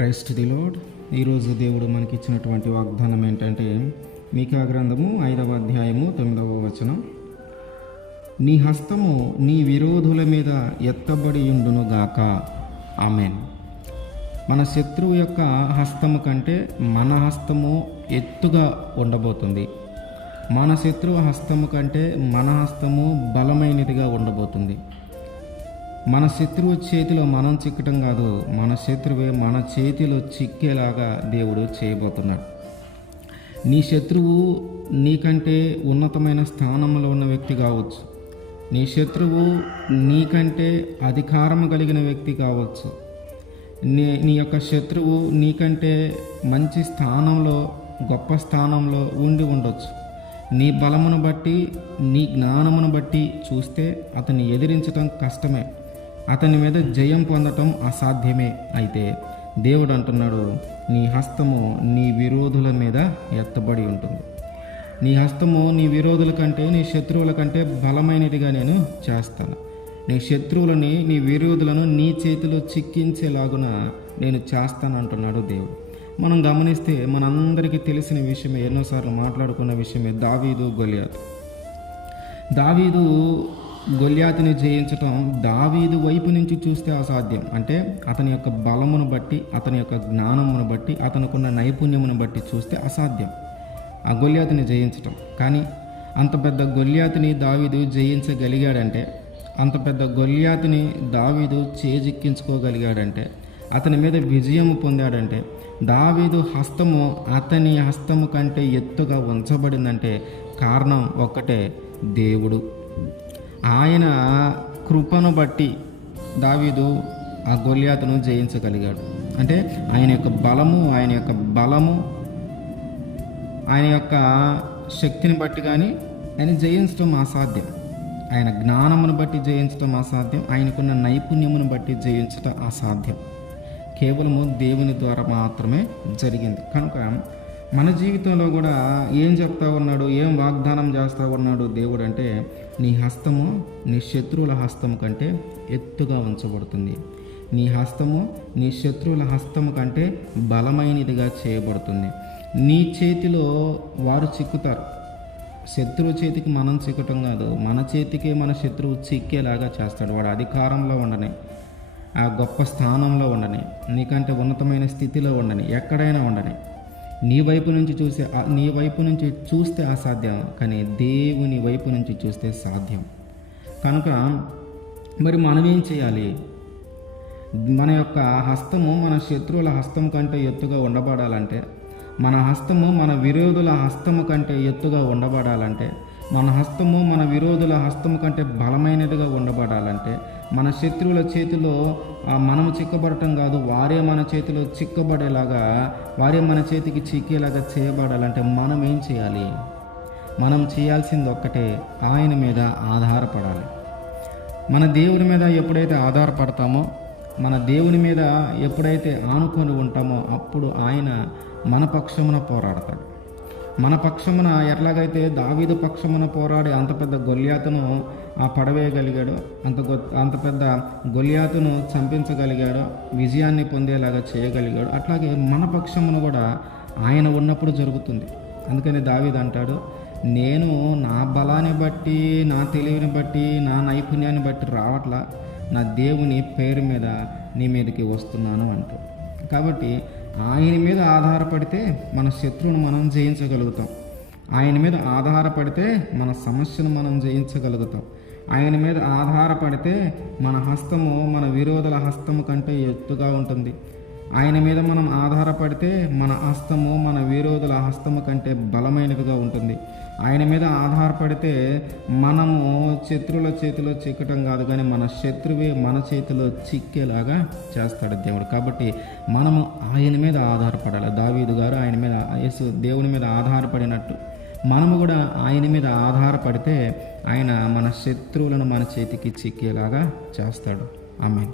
Christ the load ఈరోజు దేవుడు మనకి ఇచ్చినటువంటి వాగ్దానం ఏంటంటే మీకా గ్రంథము ఐదవ అధ్యాయము తొమ్మిదవ వచనం. నీ హస్తము నీ విరోధుల మీద ఎత్తబడి ఉండును గాక. ఆమెన్. మన శత్రువు యొక్క హస్తము కంటే మన హస్తము ఎత్తుగా ఉండబోతుంది. మన శత్రువు హస్తము కంటే మన హస్తము బలమైనదిగా ఉండబోతుంది. మన శత్రువు చేతిలో మనం చిక్కటం కాదు మన శత్రువే మన చేతిలో చిక్కేలాగా దేవుడు చేయబోతున్నాడు. నీ శత్రువు నీకంటే ఉన్నతమైన స్థానంలో ఉన్న వ్యక్తి కావచ్చు. నీ శత్రువు నీకంటే అధికారం కలిగిన వ్యక్తి కావచ్చు. నీ నీ యొక్క శత్రువు నీకంటే మంచి స్థానంలో గొప్ప స్థానంలో ఉండి ఉండొచ్చు. నీ బలమును బట్టి నీ జ్ఞానమును బట్టి చూస్తే అతన్ని ఎదిరించటం కష్టమే. అతని మీద జయం పొందటం అసాధ్యమే. అయితే దేవుడు అంటున్నాడు నీ హస్తము నీ విరోధుల మీద ఎత్తబడి ఉంటుంది. నీ హస్తము నీ విరోధుల కంటే నీ శత్రువుల కంటే బలమైనదిగా నేను చేస్తాను. నీ శత్రువులని నీ విరోధులను నీ చేతిలో చిక్కించేలాగున నేను చేస్తాను అంటున్నాడు దేవుడు. మనం గమనిస్తే మనందరికీ తెలిసిన విషయమే ఎన్నోసార్లు మాట్లాడుకున్న విషయమే దావీదు గొలియాత్. దావీదు గొల్యాతిని జయించటం దావీదు వైపు నుంచి చూస్తే అసాధ్యం. అంటే అతని యొక్క బలమును బట్టి అతని యొక్క జ్ఞానమును బట్టి అతనుకున్న నైపుణ్యమును బట్టి చూస్తే అసాధ్యం. ఆ గొల్యాతిని జయించటం. కానీ అంత పెద్ద గొల్యాతిని దావీదు జయించగలిగాడంటే అంత పెద్ద గొల్యాతిని దావీదు చేజిక్కించుకోగలిగాడంటే అతని మీద విజయం పొందాడంటే దావీదు హస్తము అతని హస్తము కంటే ఎత్తుగా ఉంచబడిందంటే కారణం ఒక్కటే దేవుడు. ఆయన కృపను బట్టి దావీదు ఆ గొల్యాతను జయించగలిగాడు. అంటే ఆయన యొక్క బలము ఆయన యొక్క బలము ఆయన యొక్క శక్తిని బట్టి కానీ ఆయన జయించడం అసాధ్యం. ఆయన జ్ఞానమును బట్టి జయించడం అసాధ్యం. ఆయనకున్న నైపుణ్యమును బట్టి జయించడం అసాధ్యం. కేవలము దేవుని ద్వారా మాత్రమే జరిగింది. కనుక మన జీవితంలో కూడా ఏం చెప్తా ఉన్నాడు ఏం వాగ్దానం చేస్తూ ఉన్నాడు దేవుడు అంటే నీ హస్తము నీ శత్రువుల హస్తము కంటే ఎత్తుగా ఉంచబడుతుంది. నీ హస్తము నీ శత్రువుల హస్తము కంటే బలమైనదిగా చేయబడుతుంది. నీ చేతిలో వారు చిక్కుతారు. శత్రువు చేతికి మనం చిక్కటం కాదు మన చేతికే మన శత్రువు చిక్కేలాగా చేస్తాడు. వాడు అధికారంలో ఉండని ఆ గొప్ప స్థానంలో ఉండని నీకంటే ఉన్నతమైన స్థితిలో ఉండని ఎక్కడైనా ఉండని. నీ వైపు నుంచి చూసే నీ వైపు నుంచి చూస్తే అసాధ్యం కానీ దేవుని వైపు నుంచి చూస్తే సాధ్యం. కనుక మరి మనం ఏం చేయాలి? మన యొక్క హస్తము మన శత్రువుల హస్తం కంటే ఎత్తుగా ఉండబడాలంటే మన హస్తము మన విరోధుల హస్తము కంటే ఎత్తుగా ఉండబడాలంటే మన హస్తము మన విరోధుల హస్తము కంటే బలమైనదిగా ఉండబడాలంటే మన శత్రువుల చేతిలో మనము చిక్కబడటం కాదు వారే మన చేతిలో చిక్కబడేలాగా వారే మన చేతికి చిక్కేలాగా చేయబడాలంటే మనం ఏం చేయాలి? మనం చేయాల్సింది ఒక్కటే ఆయన మీద ఆధారపడాలి. మన దేవుని మీద ఎప్పుడైతే ఆధారపడతామో మన దేవుని మీద ఎప్పుడైతే ఆనుకొని ఉంటామో అప్పుడు ఆయన మన పక్షమున పోరాడతాడు. మన పక్షమున ఎట్లాగైతే దావీదు పక్షమున పోరాడి అంత పెద్ద గొల్యాతను ఆ పడవేయగలిగాడో అంత గొ అంత పెద్ద గొల్యాతును చంపించగలిగాడో విజయాన్ని పొందేలాగా చేయగలిగాడు అట్లాగే మన పక్షమున కూడా ఆయన ఉన్నప్పుడు జరుగుతుంది. అందుకని దావీదు అంటాడు నేను నా బలాన్ని బట్టి నా తెలివిని బట్టి నా నైపుణ్యాన్ని బట్టి రావట్లా నా దేవుని పేరు మీద నీ మీదకి వస్తున్నాను అంటూ కాబట్టి ఆయన మీద ఆధారపడితే మన శత్రువును మనం జయించగలుగుతాం. ఆయన మీద ఆధారపడితే మన సమస్యను మనం జయించగలుగుతాం. ఆయన మీద ఆధారపడితే మన హస్తము మన విరోధుల హస్తము కంటే ఎత్తుగా ఉంటుంది. ఆయన మీద మనం ఆధారపడితే మన హస్తము మన విరోధుల హస్తము కంటే బలమైనదిగా ఉంటుంది. ఆయన మీద ఆధారపడితే మనము శత్రువుల చేతిలో చిక్కటం కాదు కానీ మన శత్రువే మన చేతిలో చిక్కేలాగా చేస్తాడు దేవుడు. కాబట్టి మనము ఆయన మీద ఆధారపడాలి. దావీదు గారు ఆయన మీద యేసు దేవుని మీద ఆధారపడినట్టు. మనము కూడా ఆయన మీద ఆధారపడితే ఆయన మన శత్రువులను మన చేతికి చిక్కేలాగా చేస్తాడు. ఆమె